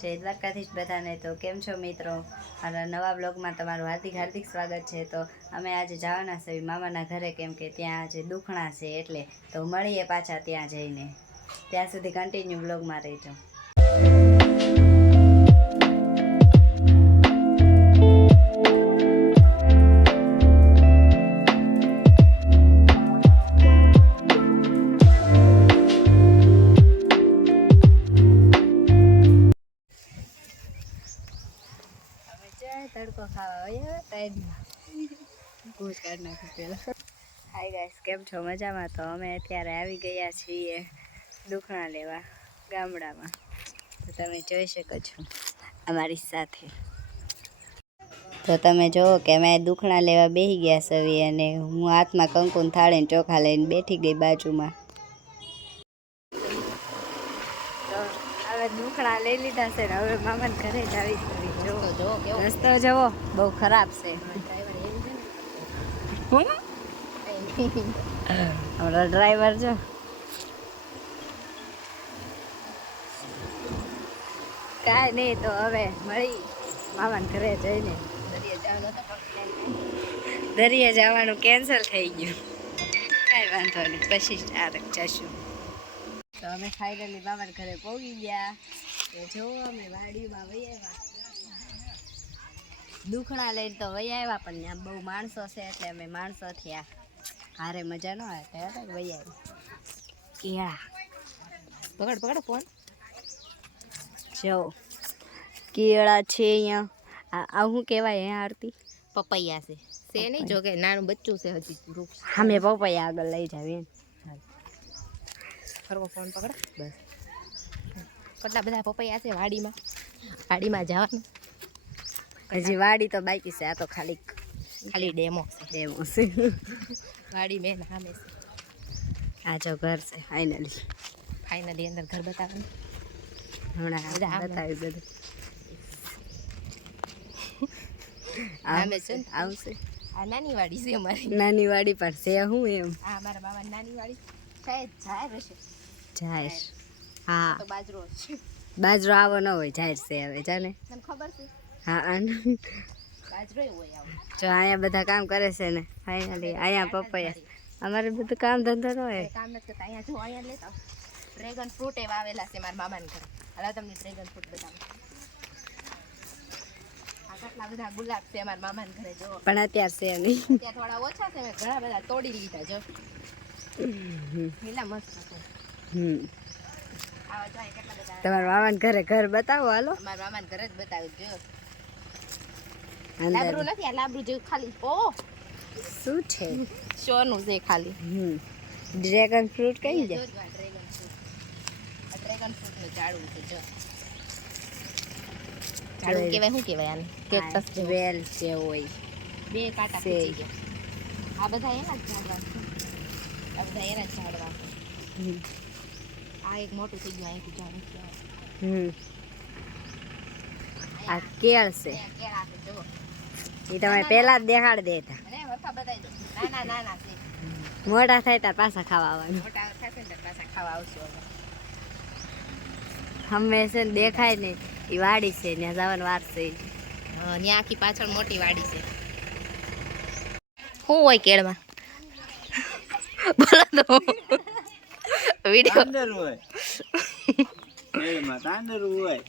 જય દ્વારકાધીશ બધાને। તો કેમ છો મિત્રો? મારા નવા બ્લોગમાં તમારું હાર્દિક સ્વાગત છે। તો અમે આજે જવાના છે મામાના ઘરે, કેમ કે ત્યાં આજે દુખણા છે, એટલે તો મળીએ પાછા ત્યાં જઈને। ત્યાં સુધી કન્ટિન્યુ બ્લોગમાં રહેજો। તડકો ખાવા હોય કૂચ કાઢ નાખું પેલા। હાય ગાઈસ, કેમ છો? મજામાં? તો અમે અત્યારે આવી ગયા છીએ દુખણા લેવા ગામડામાં। તો તમે જોઈ શકો છો અમારી સાથે। તો તમે જુઓ કે અમે દુખણા લેવા બેસી ગયા છીએ, અને હું હાથમાં કંકુન થાળીને ચોખા લઈને બેઠી ગઈ બાજુમાં। તો હવે દુખણા લઈ લીધા છે ને હવે મામાને ઘરે જ આવી છે। રસ્તો જવો બહુ ખરાબ છે। અમારો ડ્રાઈવર જો કાંઈ નહીં, તો હવે મળી મામાને ઘરે જઈને। દરિયા જવાનું કેન્સલ થઈ ગયું, કાંઈ વાંધો નહીં, પછી જશું। તો અમે ફાઇનલી મામાના ઘરે પહોંચી ગયા। તો જો અમે વાડીમાં વહી આવ્યા, દુખણા લઈને તો વહી આવ્યા, પણ આમ બહુ માણસો છે એટલે અમે માણસો થયા હારે મજા ન આવે, વહી આવ્યા। કેળા પકડ ફોન, જો કેળા છે અહીંયા। આ શું કહેવાય અહીંયા આરતી? પપૈયા છે નહીં, જો કે નાનું બચ્ચું છે હજી વૃક્ષ। અમે પપૈયા આગળ લઈ જાવીએ। ફરવો ફોન પકડ, બસ। કેટલા બધા પપૈયા છે વાડીમાં જવાનું। હજી વાડી તો બાકી છે, આ તો ખાલી ડેમો છે। વાડી મેં સામે છે। આ જો ઘર છે ફાઇનલી અંદર ઘર બતાવવાનું હમણાં બતાવી બધું આવશે। આ નાની વાડી છે અમારી, નાની વાડી પર છે હું એમ? આ અમારા મામાની નાની વાડી શાયદ જાહેર હશે। જાહેર? હા, તો બાજરો છે। બાજરો આવો ન હોય, જાહેર છે હવે જાને, મને ખબર છે। હા, બાજરો હોય આવો। જો અહીંયા બધા કામ કરે છે ને ફાઇનલી અહીંયા પપૈયા, અમારે બધું કામ ધંધો ન હોય, કામ નથી કરતા। અહીંયા જો અહીંયા લેતા ડ્રેગન ફ્રૂટ એવા આવેલા છે મારા મામાના ઘરે। હવે તમને ડ્રેગન ફ્રૂટ બતાવું। આ કેટલા બધા ગુલાબ છે મારા મામાના ઘરે, જો પણ અત્યારે છે નહીં, ત્યાં થોડા ઓછા છે, મેં ઘણા બધા તોડી લીધા। જો લીલા મસ્ત છે। આવા જો કેટલા બધા તમારા મામાના ઘરે ઘર બતાવો, હાલો। મારા મામાના ઘરે જ બતાવ્યું। જો અંદર લાબરું નથી, આ લાબરું જેવું ખાલી શું છે? શોનું છે ખાલી। ડ્રેગન ફ્રૂટ કઈ જાય? ડ્રેગન ફ્રૂટ, આ ડ્રેગન ફ્રૂટનું ઝાડું છે। જો ઝાડું કહેવાય, શું કહેવાય આને? કેક્ટસ વેલ જે હોય, બે કાંટા પીચી ગયા। આ બધા એના જ ઝાડવા છે, આ બધા એના જ ઝાડવા છે। આ એક મોટું થઈ ગયું, અહીંથી ઝાડ આ કેળ છે, કેળા છે। જો એ તમે પેલા જ દેખાડી દેતા, મને વખા બતાવી દો। નાના છે, મોટા થાય ત્યાં પાછા ખાવા આવવાનું। મોટા થશે ને પાછા ખાવા આવશું હવે। હંમેશા દેખાય ને એ વાડી છે, ત્યાં જવાનું વાત છે। ત્યાં આખી પાછળ મોટી વાડી છે। શું હોય કેળમાં? બોલો તો વિડિયો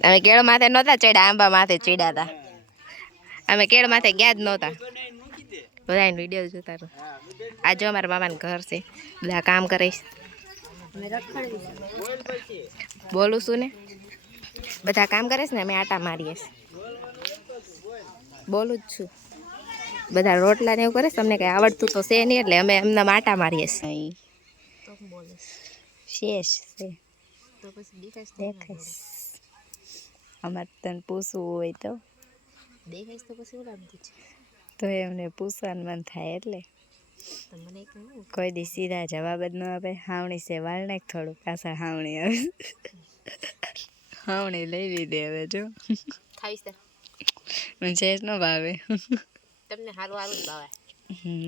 અમે કેળ માથે નહોતા ચડ્યા, આંબા માથે ચડ્યા હતા। અમે કેળ માથે ગયા જ નહોતા, બધા વિડીયો જોતા રહો। આ જો અમારા મામાનું ઘર છે, બધા કામ કરે છે। બોલું છું ને, બધા કામ કરે છે ને, અમે આટા મારીએ છીએ। બોલું જ છું, બધા રોટલા ને એવું કરે છે, તમને કઈ આવડતું તો છે નહીં એટલે અમે એમને આટા મારીએ છીએ। શેષ છે તો પછી દેખાય, અમારે તને પૂછવું હોય તો દેખાઈશ તો પછી ઓલા બધું છે, તો એમને પૂછવાનું મન થાય, એટલે મને કોઈ દી સીધા જવાબ જ ન આપે। હાવણી છે વાળ નાખ થોડું, પાછા હાવણી આવે, હાવણી લઈ લીધી હવે। જો ખાવીશ તો મને શેષ ન ભાવે, તમને સારું સારું જ ભાવે,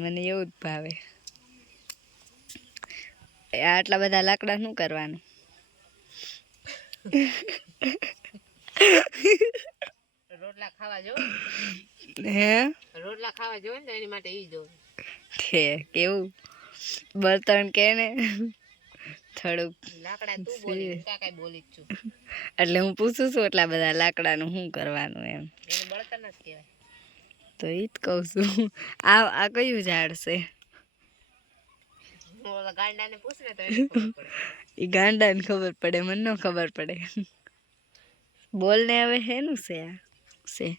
મને એવું જ ભાવે। આટલા બધા લાકડા શું કરવાનું? રોટલા ખાવા જો હે રોટલા ખાવા જો ને એની માટે ઈ જો છે કેવું બર્તન કે ને થોડુંક લાકડા તું બોલી હું કાંઈ બોલી જ છું એટલે હું પૂછું છું એટલા બધા લાકડાનું શું કરવાનું એમ એને બળતણ જ કહેવાય તો ઈ જ કહું છું આ કયું ઝાડ છે ઓલા ગાંડાને પૂછ ને તો એને ખબર પડે એ ગાંડાને ખબર પડે મને ન ખબર પડે બોલ ને હવે હેનું છે આ છે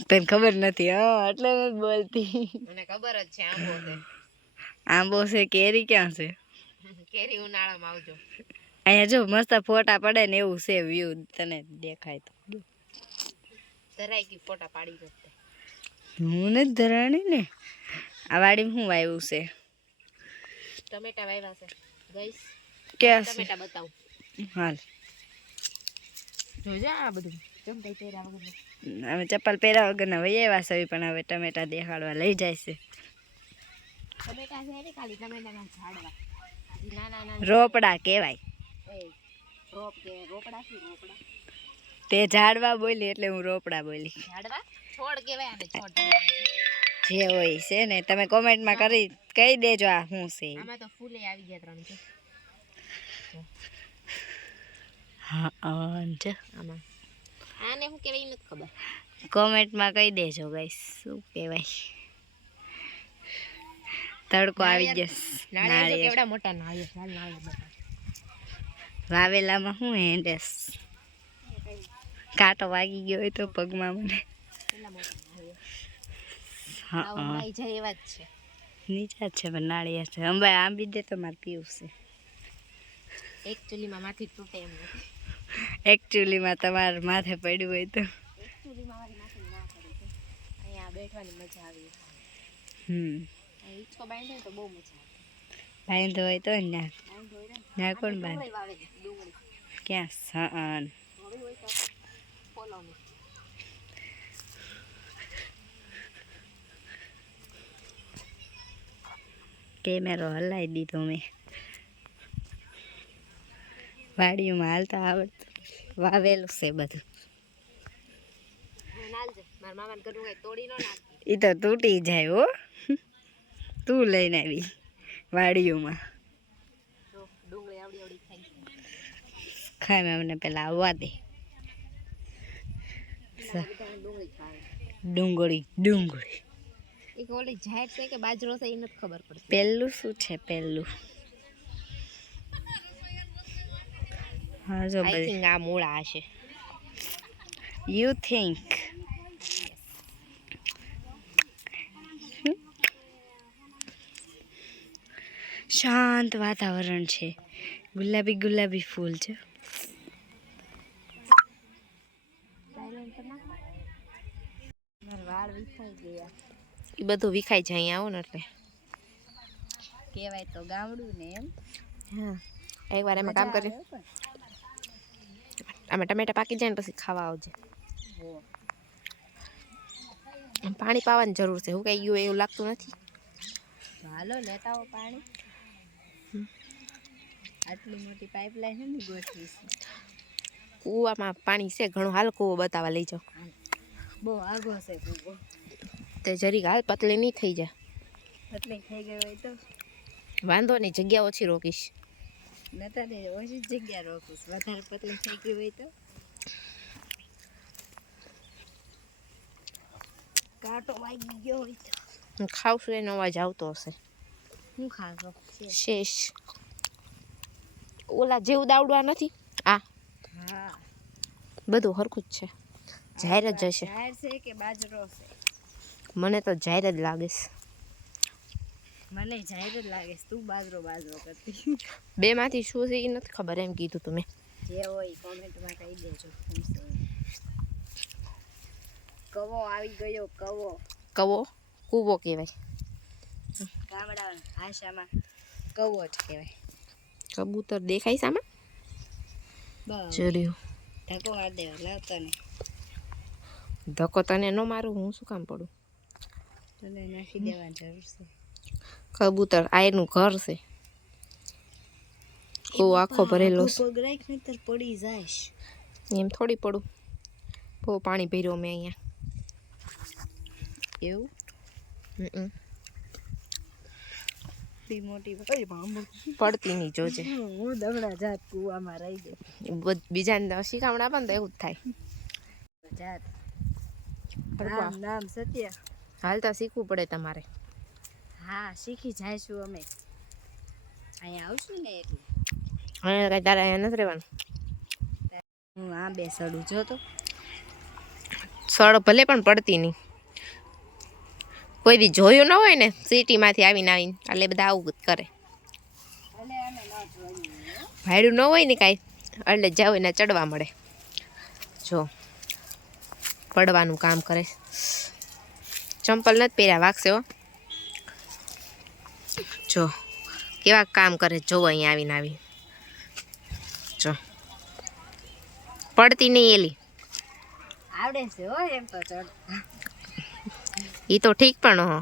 તને ખબર નથી હા એટલે નથી બોલતી મને ખબર જ છે આંબો છે આંબો છે કેરી ક્યાં છે કેરી ઉનાળામાં આવજો અહીંયા જો મસ્ત ફોટા પડે ને એવું છે વ્યૂ તને દેખાય તો ધરાઈ ગઈ ફોટા પાડી જતે હું નથી ધરાણી ને આ વાડીમાં શું વાવ્યું છે ટમેટા વાવ્યા છે ગઈસ ક્યાં છે ટમેટા બતાવું હાલ જોજો આ બધું ચમટાઈ પહેર્યા વગર અમે ચપ્પલ પહેર્યા વગરના વહી આવ્યા સવી પણ હવે ટમેટા દેખાડવા લઈ જાય છે ટમેટા છે ને ખાલી ટમેટાના ઝાડવા નાના નાના રોપડા કહેવાય એ રોપ કે રોપડા શું રોપડા તે ઝાડવા બોલી એટલે હું રોપડા બોલી ઝાડવા છોડ કહેવાય આને છોડ જે હોય છે ને તમે કોમેન્ટમાં કરી કહી દેજો આ શું છે આમાં તો ફૂલે આવી ગયા 3 છે હા આમાં આને શું કહેવાય નથી ખબર કોમેન્ટમાં કહી દેજો ગાઈસ શું કહેવાય તડકો આવી ગયો નાળિયેર કેવડા મોટા નાળિયેર વાવેલામાં શું હેંડેસ કાંટો વાગી ગયો હોય તો પગમાં મને હા જાય એવા જ છે નીચા જ છે પણ નાળિયેર છે અંબા આંબી દે તો મારે પીવું છે એકચ્યુઅલીમાં માથી તૂટે એમ નથી એકચ્યુઅલીમાં તમારે માથે પડ્યું હોય તો એકચ્યુઅલીમાં મારી માથે ના પડી છે અહીંયા બેઠવાની મજા આવી હિંચકો બાંધ્યો તો બહુ મજા આવે બાંધો હોય તો ના ના કોણ બાંધે ડુંગળી ક્યાં સન હોય તો ફોલો મે કેમેરો હલાવી દીધો મેં વાડીઓમાં હાલતા આવડતું વાવેલું છે બધું મારા મામાને ઘરનું કઈ તોડી ન નાખી એ તો તૂટી જાય હો તું લઈને આવી વાડીઓમાં ડુંગળી આવડી આવડી ખાઈ ખાય મેં અમને પેલા આવવા દે ડુંગળી ખાય ડુંગળી એક ઓલી જાહેર છે કે બાજરો છે એ નથી ખબર પડતી પહેલું શું છે પહેલું હા જો આઈ થિંક આ મૂળા હશે યુ થિંક શાંત વાતાવરણ છે ગુલાબી ગુલાબી ફૂલ છે વાળ વિખાઈ ગયા એ બધું વિખાઈ જાય અહીંયા આવો ને એટલે કહેવાય તો ગામડું ને એમ હા એકવાર એમાં કામ કર્યું આમાં ટમેટા પાકી જાય ને પછી ખાવા આવજે પાણી પાવાની જરૂર છે હું કઈ ગયું એવું લાગતું નથી હાલો લેતા આવો પાણી આટલી મોટી પાઇપલાઇન છે ને ગોઠવી છે કૂવામાં પાણી છે ઘણું હાલ કૂવો બતાવવા લઈ જાઓ બહુ આગો છે કૂવો તે જરીક હાલ પતલી નહીં થઈ જાય પતલી થઈ ગઈ હોય તો વાંધો નહીં જગ્યા ઓછી રોકીશ નતા ને ઓછી જગ્યા રોકીશ વધારે પતલી થઈ ગઈ હોય તો કાંટો વાગી ગયો હોય તો હું ખાવશું એનો અવાજ આવતો હશે હું ખાશો શેષ ઓલા જેવું દાવડવા નથી આ હા બધું હરખું જ છે જાહેર જ જશે જાહેર છે કે બાજરો છે મને તો જાહેર જ લાગે છે મને જાહેર જ લાગે છે તું બાજરો કરતી બે માંથી શું છે એ નથી ખબર એમ કીધું તમે જે હોય કોમેન્ટમાં કહી દેજો કવો આવી ગયો કવો કૂવો કહેવાય ગામડાની ભાષામાં કવો જ કહેવાય કબૂતર દેખાય સામાં બસ જોર્યું ધક્કો મારી દેવા લાવતો ને ધક્કો તને ન મારું હું શું કામ પડું તને નાખી દેવાની જરૂર છે કબૂતર આ એનું ઘર છે ઓ આખો ભરેલો છે પગ રાખ નહીતર પડી જાયશ એમ થોડી પડું બહુ પાણી ભર્યું મેં અહીંયા. એવું હમ. મોટી પડતી નહીં જોજે. હું દમણા જાત કુવામાં રહી ગઈ. બીજાને શીખામણ આપે ને તો એવું જ થાય. જાત નામ સત્ય. હાલતા શીખવું પડે તમારે. હા શીખી જઈશું અમે. અહીંયા આવશું ને એટલે. અહીંયા કઈ તારે અહીંયા નથી રહેવાનું. હું આ બે સડું જો તો. સળ ભલે પણ પડતી નહીં. કોઈ દી જોયું ન હોય ને સિટીમાંથી આવીને એટલે બધા આવું જ કરે. ભાડું ન હોય ને કાંઈ એટલે જાવ એને ચડવા મળે. જો પડવાનું કામ કરે. ચંપલ નથી પહેર્યા વાગશે હો. જો કેવા કામ કરે જોવો અહીંયા આવીને જો પડતી નહીં એલી. આવડે છે હો એમ તો ચડ. એ તો ઠીક પણ હો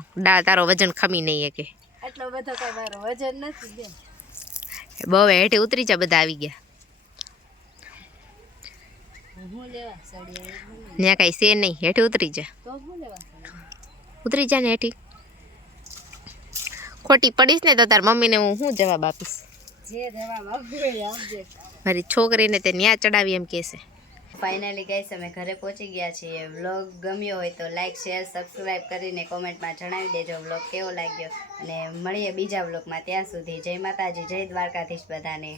તારો વજન ખમી નહીં કે. એટલો બધો કઈ મારો વજન નથી બેન. બહુ હેઠે ઉતરી જા બધા આવી ગયા. હું લેવા સડી ત્યાં કઈ છે નહીં હેઠે ઉતરી જા. તો હું લેવા ઉતરી જા ને હેઠી. ખોટી પડીશ ને તો તાર મમ્મીને હું શું જવાબ આપીશ. જે જવાબ આપજો આપજે. મારી છોકરીને તે ન્યા ચડાવી એમ કહેશે. ફાઇનલી ગાઈસ અમે ઘરે પહોંચી ગયા છીએ. વ્લોગ ગમ્યો હોય તો લાઈક શેર સબસ્ક્રાઈબ કરીને કોમેન્ટમાં જણાવી દેજો વ્લોગ કેવો લાગ્યો. અને મળીએ બીજા વ્લોગમાં. ત્યાં સુધી જય માતાજી, જય દ્વારકાધીશ બધાને.